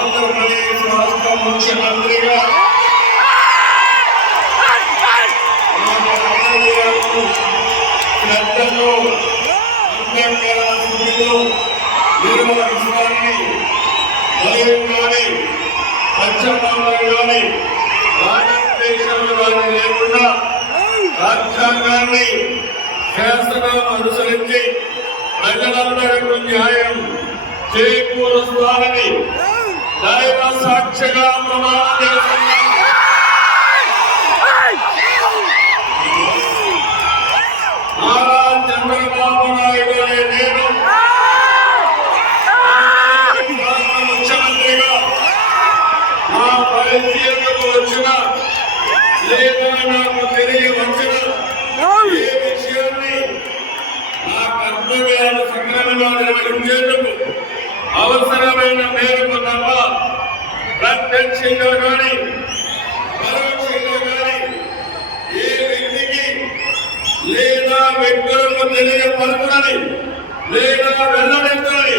ఆంధ్రప్రదేశ్ రాష్ట్ర ముఖ్యమంత్రిగా శ్రద్ధతో అంతఃకరణ శుద్ధితో నిర్వహిస్తానని భయం కానీ పక్షపాతం కానీ లేకుండా రాజ్యాంగాన్ని శాసనాలను అనుసరించి ప్రజలందరికీ న్యాయం చేకూరుస్తానని దైవ సాక్షిగా ప్రమాణం చేస్తున్నాను నారా చంద్రబాబు నాయుడు అనే నేను రాష్ట్ర ముఖ్యమంత్రిగా నా పరిశీలనకు వచ్చిన లేదా నాకు వచ్చిన ఏ విషయాన్ని నా కర్తవ్యాలు సక్రమంగా నిర్వహించేందుకు అవసరమైన మేరకు తప్ప ప్రత్యక్షంగా కానీ పరోక్షంగా కానీ ఏ వ్యక్తికి లేదా వ్యక్తులకు తెలియపరచాలి లేదా వెల్లడించని